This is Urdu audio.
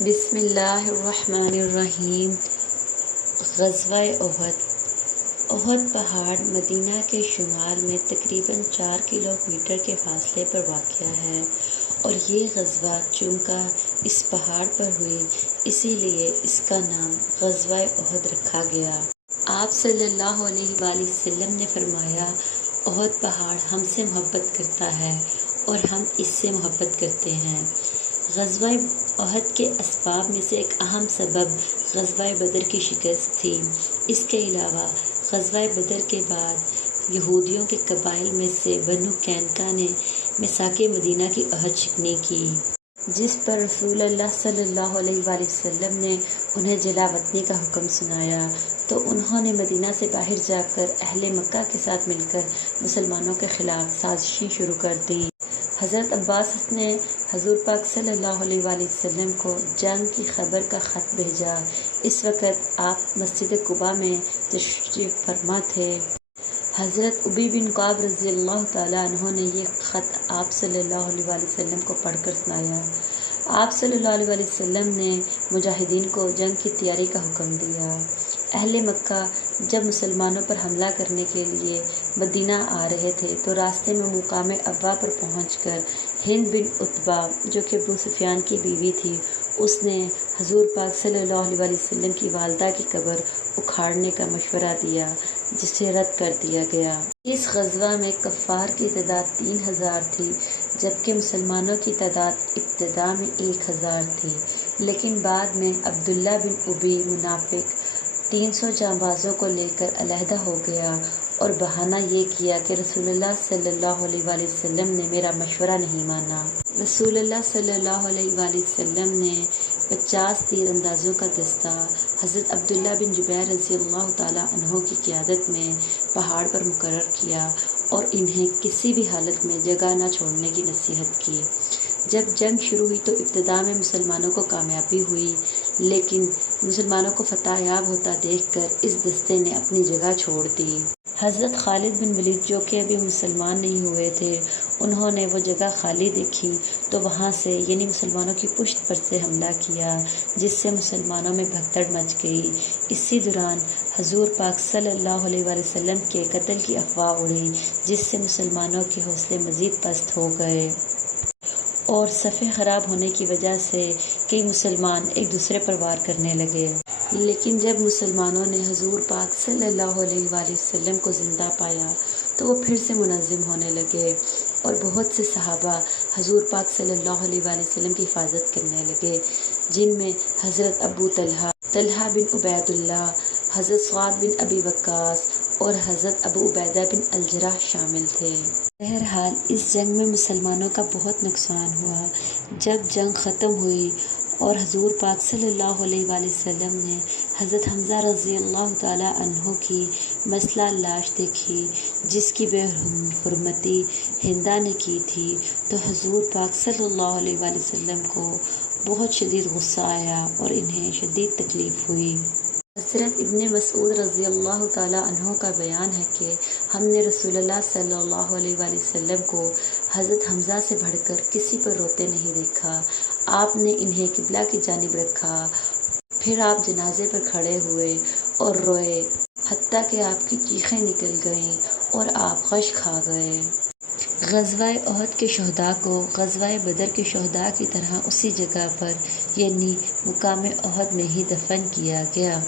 بسم اللہ الرحمن الرحیم۔ غزوہ احد۔ احد پہاڑ مدینہ کے شمال میں تقریباً 4 کلومیٹر کے فاصلے پر واقع ہے، اور یہ غزوہ چونکہ اس پہاڑ پر ہوئی اسی لیے اس کا نام غزوہ احد رکھا گیا۔ آپ صلی اللہ علیہ وآلہ وسلم نے فرمایا، احد پہاڑ ہم سے محبت کرتا ہے اور ہم اس سے محبت کرتے ہیں۔ غزوہ احد کے اسباب میں سے ایک اہم سبب غزوہ بدر کی شکست تھی۔ اس کے علاوہ غزوہ بدر کے بعد یہودیوں کے قبائل میں سے بنو قینقاع نے میثاق مدینہ کی عہد شکنی کی، جس پر رسول اللہ صلی اللہ علیہ وآلہ وسلم نے انہیں جلا وطنی کا حکم سنایا، تو انہوں نے مدینہ سے باہر جا کر اہل مکہ کے ساتھ مل کر مسلمانوں کے خلاف سازشیں شروع کر دیں۔ حضرت عباس نے حضور پاک صلی اللہ علیہ وآلہ وسلم کو جنگ کی خبر کا خط بھیجا۔ اس وقت آپ مسجد قباء میں تشریف فرما تھے۔ حضرت ابی بن کعب رضی اللہ تعالیٰ عنہ نے یہ خط آپ صلی اللہ علیہ وآلہ وسلم کو پڑھ کر سنایا۔ آپ صلی اللہ علیہ وآلہ وسلم نے مجاہدین کو جنگ کی تیاری کا حکم دیا۔ اہل مکہ جب مسلمانوں پر حملہ کرنے کے لیے مدینہ آ رہے تھے تو راستے میں مقام ابوا پر پہنچ کر ہند بن عتبہ جو کہ ابو سفیان کی بیوی تھی، اس نے حضور پاک صلی اللہ علیہ وآلہ وسلم کی والدہ کی قبر اکھاڑنے کا مشورہ دیا، جسے رد کر دیا گیا۔ اس غزوہ میں کفار کی تعداد 3000 تھی، جبکہ مسلمانوں کی تعداد ابتدا میں 1000 تھی، لیکن بعد میں عبداللہ بن ابی منافق 300 جانبازوں کو لے کر علیحدہ ہو گیا اور بہانہ یہ کیا کہ رسول اللہ صلی اللہ علیہ وآلہ وسلم نے میرا مشورہ نہیں مانا۔ رسول اللہ صلی اللہ علیہ وآلہ وسلم نے 50 تیر اندازوں کا دستہ حضرت عبداللہ بن جبیر رضی اللہ تعالیٰ عنہ کی قیادت میں پہاڑ پر مقرر کیا اور انہیں کسی بھی حالت میں جگہ نہ چھوڑنے کی نصیحت کی۔ جب جنگ شروع ہوئی تو ابتدا میں مسلمانوں کو کامیابی ہوئی، لیکن مسلمانوں کو فتح یاب ہوتا دیکھ کر اس دستے نے اپنی جگہ چھوڑ دی۔ حضرت خالد بن ولید جو کہ ابھی مسلمان نہیں ہوئے تھے، انہوں نے وہ جگہ خالی دیکھی تو وہاں سے یعنی مسلمانوں کی پشت پر سے حملہ کیا، جس سے مسلمانوں میں بھگدڑ مچ گئی۔ اسی دوران حضور پاک صلی اللہ علیہ وآلہ وسلم کے قتل کی افواہ اڑی، جس سے مسلمانوں کے حوصلے مزید پست ہو گئے اور صفیں خراب ہونے کی وجہ سے کئی مسلمان ایک دوسرے پر وار کرنے لگے۔ لیکن جب مسلمانوں نے حضور پاک صلی اللہ علیہ وآلہ وسلم کو زندہ پایا تو وہ پھر سے منظم ہونے لگے اور بہت سے صحابہ حضور پاک صلی اللہ علیہ وآلہ وسلم کی حفاظت کرنے لگے، جن میں حضرت ابو طلحہ بن عبید اللہ، حضرت سعد بن ابی وقاص اور حضرت ابو عبیدہ بن الجراح شامل تھے۔ بہرحال اس جنگ میں مسلمانوں کا بہت نقصان ہوا۔ جب جنگ ختم ہوئی اور حضور پاک صلی اللہ علیہ وآلہ وسلم نے حضرت حمزہ رضی اللہ تعالیٰ عنہ کی مسلح لاش دیکھی، جس کی بے حرمتی ہندہ نے کی تھی، تو حضور پاک صلی اللہ علیہ وآلہ وسلم کو بہت شدید غصہ آیا اور انہیں شدید تکلیف ہوئی۔ حضرت ابن مسعود رضی اللہ تعالیٰ عنہ کا بیان ہے کہ ہم نے رسول اللہ صلی اللہ علیہ وآلہ وسلم کو حضرت حمزہ سے بڑھ کر کسی پر روتے نہیں دیکھا۔ آپ نے انہیں قبلہ کی جانب رکھا، پھر آپ جنازے پر کھڑے ہوئے اور روئے، حتیٰ کہ آپ کی چیخیں نکل گئیں اور آپ غش کھا گئے۔ غزوہ احد کے شہداء کو غزوہ بدر کے شہداء کی طرح اسی جگہ پر یعنی مقام احد میں ہی دفن کیا گیا۔